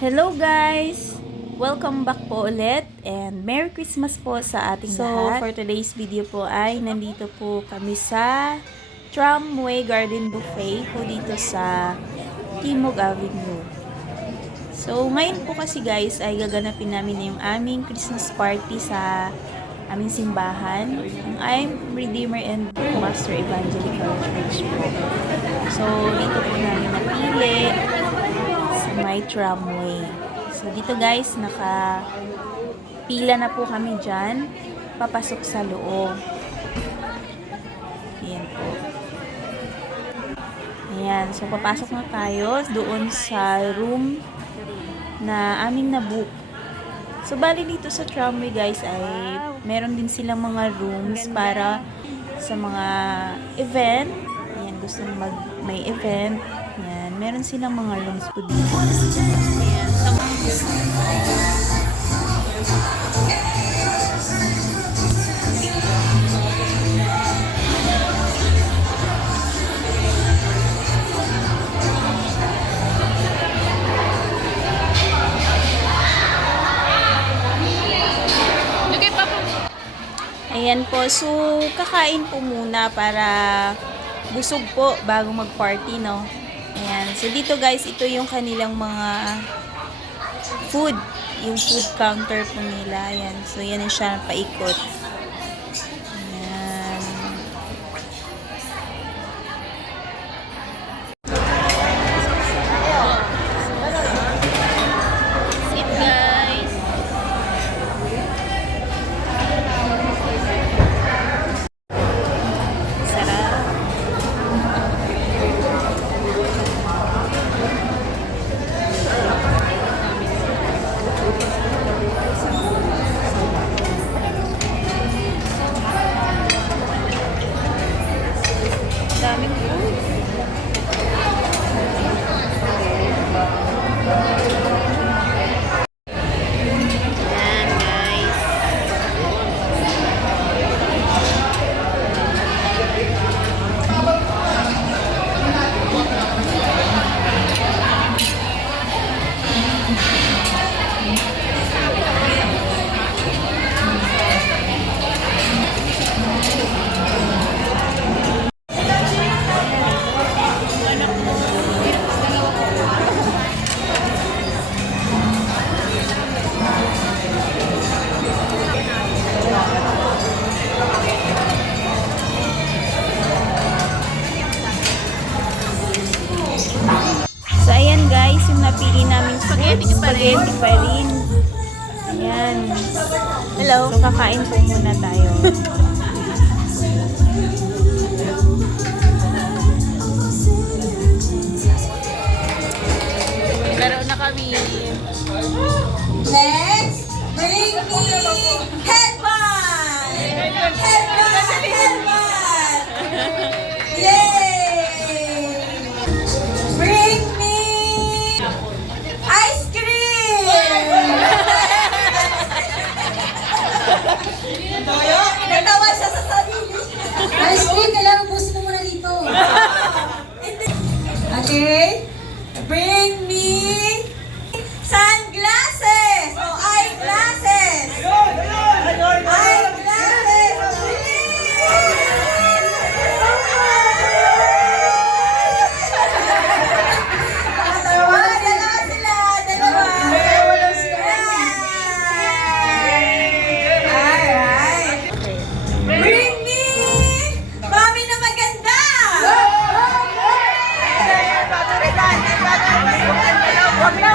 Hello guys! Welcome back po ulit and Merry Christmas po sa ating lahat. So for today's video po ay nandito po kami sa Tramway Garden Buffet po dito sa Timog Avenue. So ngayon po kasi guys ay gaganapin namin yung aming Christmas party sa aming simbahan. I'm Redeemer and Master Evangelical Church po. So dito po namin napili sa may tramway. So dito guys, nakapila na po kami dyan, papasok sa loob. Ayan po. Ayan, so papasok na tayo doon sa room na aming na-book. So bali dito sa tramway guys ay meron din silang mga rooms para sa mga event. Ayan, gusto may event. Ayan, meron silang mga rooms po dito. Ayan, sa mga Ayan po, so kakain po muna para busog po bago mag-party, no? Ayan, so dito guys, ito yung kanilang mga food, yung food counter po nila. Ayan, so yan siya paikot. Ayan. Sit guys. Daming food. Ayan, guys. So, ayan guys, yung napili namin food, spaghetti pa rin. Ayan. Hello. So, kakain po muna tayo. Laro na kami. Next, bring me headband! Headband! Headband! Yay! Bring me ice cream! Toyo, natawa siya sa sarili. Ice cream, kailangan busin mo muna dito. Okay? Bring me sunglasses! O eyeglasses! Eyeglasses! Dalawa sila! Dalawa! Alright! Bring me mami na maganda! Wag na!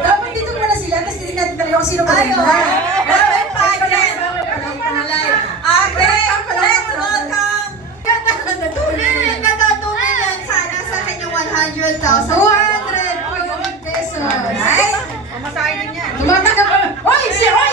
Dapat dito muna sila, tapos hindi natin talaga kung sino maganda. Bawal pageant! Okay, let's welcome! Nagkatulin lang sana sa kanyang 100,000. 200 pesos. Alright? Masahin din yan. Tumatanggap. Hoy!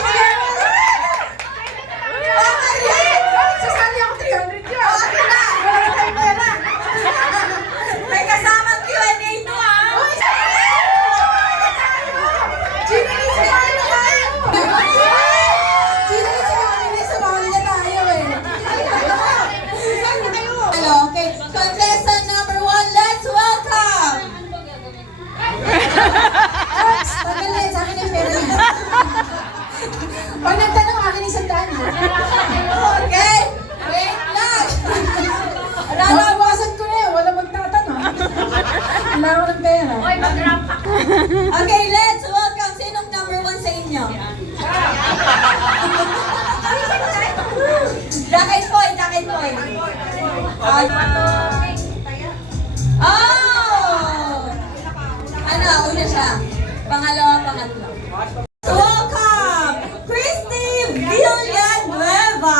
Oh! Ano, una siya. Pangalawa, pangatlo. Welcome! Christy Villanueva!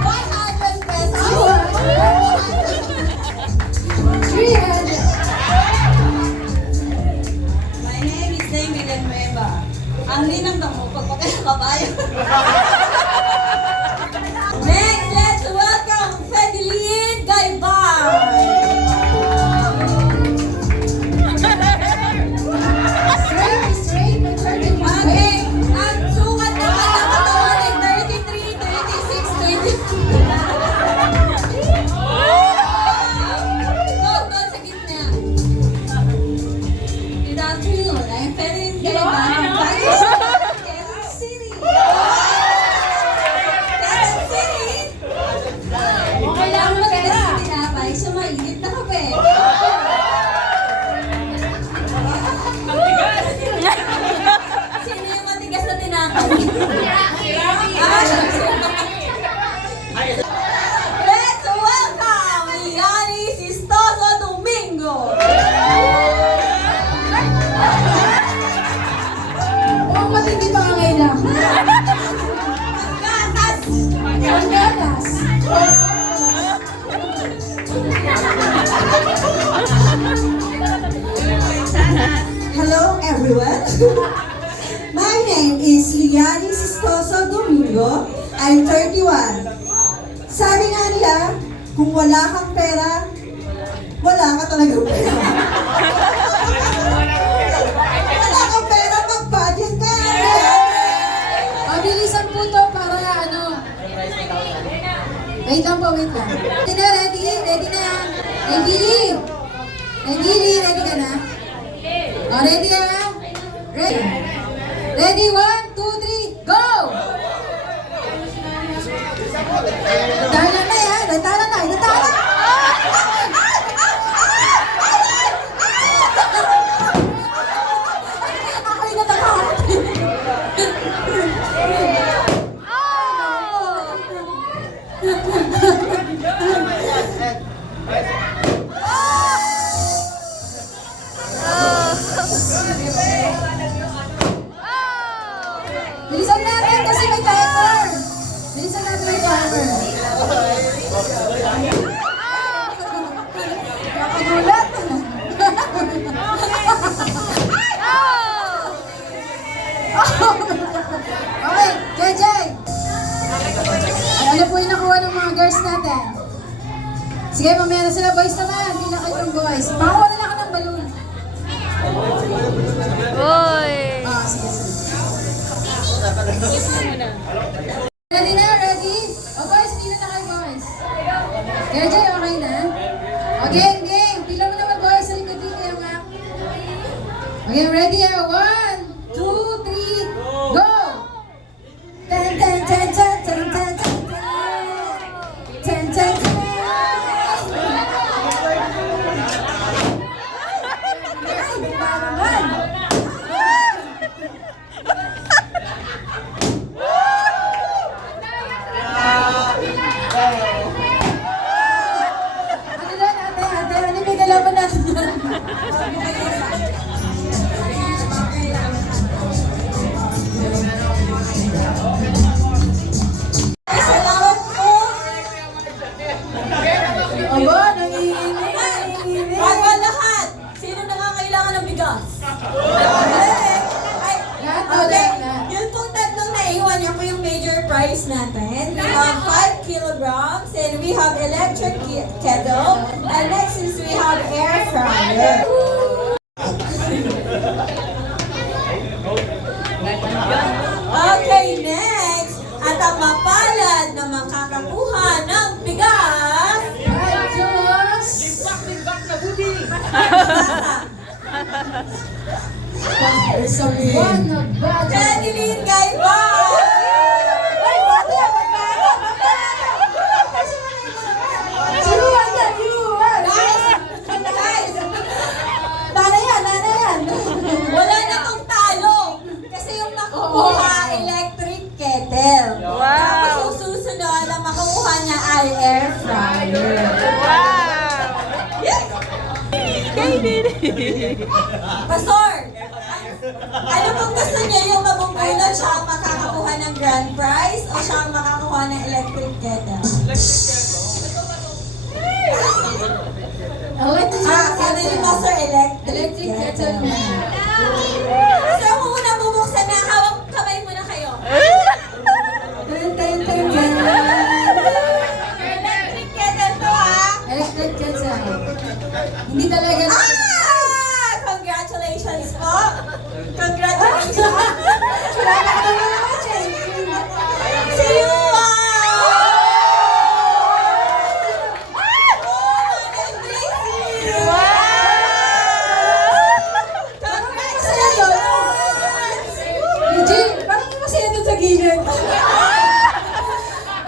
100 pesos. 300. My name is Name Villanueva. Ang linang mo, pagpapakabayo. Next, let's welcome Fedeline Gaibay. Okay, ang sukat naman ng katawan ay 33, 36, 24. Doon sa gitna. Good afternoon, I'm Fedeline Gaibay from Quezon City. Quezon City? Okay lang matigas na tinapay sa mainit na kape. Sino yung matigas na tinapay? Let's welcome Yani Sistoso Domingo! Ang matindi pa nga ngayon. Gatas! Ang gatas. Hello everyone! My name is Liani Sistoso Domingo. I'm 31. Sabi nga nila, kung wala kang pera, wala ka talagang pera. Wala kang pera, mag-budget ka! Mabilisan po to para ano. Wait lang po, wait lang. Ready na, ready? Ready na? Ready? Ready? Ready ka na? O, ready ha? Ready? Ready? 1, 2, 3, go! Tala na yan. Tala na. Tala na. Ako'y natakot. Bilisan natin kasi may timer. Bilisan natin may timer. Nakagulat. Okay, JJ. Ano po yung nakuha ng mga girls natin? Sige, mamaya na sila. Boys naman. Hindi na kayong boys. Makakuha na lang ka ng balloon. Boy! Ah, sige, sige. Ready na? Ready? O boys, pila na kayo boys. JJ, okay na? Okay, game. Pila mo naman boys. Sa likod dito yung map. Okay, ready ha? 1, 2, 3, go! Tan, tan, tan, tan, tan, tan, tan, tan. Tan, tan, tan. Ay, ba naman? Ano doon, ate? Ate, ano may kalaban natin doon? Salamat po! Aba, nanginginig. Bago ang lahat, sino nangangailangan ng bigas? Ay, Lahat o, okay. lahat. Yung pong tatlong naiwan, yan po yung major prize natin. We have 5 kilograms and we have electric kettle. And next is we have air fryer. Okay, next. At ang mapalad na makakakuha ng bigas. One of budget. Fedeline Gaibay! Ay, bata! Sino yan yan? Guys! Nana yan. Wala na tong talo. Kasi yung nakukuha, electric Pastor! Ano pong gusto niya? Yung mabubulot siya ang makakakuha ng grand prize o siya ang makakakuha ng electric kettle? Sabi ni Pastor, Electric kettle mo. So, muna bubuksan na. Hawak kamay muna kayo. Ten, ten, ten, ten. Electric kettle to, ha? Electric kettle. Hindi talaga. Congratulations po! Congratulations! Si Yuwa! Eugene, parang mo masaya dun sa gilid.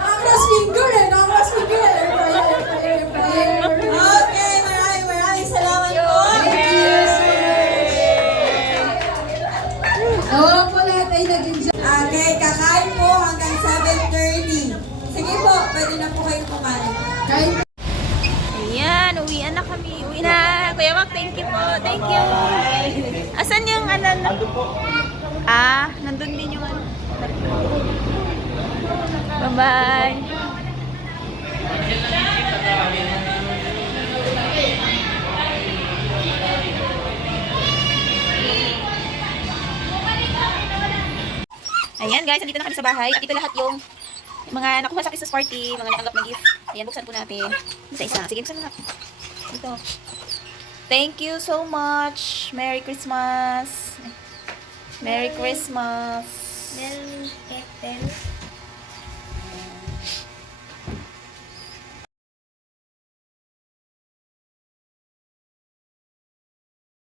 Nakakross finger eh. Nakakross finger eh. Air fryer, air fryer, air fryer. Okay, maraming salamat po. Thank you so much. Oo po lahat ay nag-enjoy. Okay, kakain po hanggang 7:30. Sige po, pwede na po kayong kumain. Kain Ayan, uwian na kami. Uwi na. Kuya Mac, thank you po. Thank you. Asan yung ano? Nandun din yung ano. Bye-bye. Ayan guys, nandito na kami sa bahay. At ito lahat yung mga nakuha sa Christmas party, mga natanggap na gift. Ayan, buksan po natin. Isa-isa. Sige, buksan mo na. Ito. Thank you so much. Merry Christmas. Merry Christmas. Merry Kettle.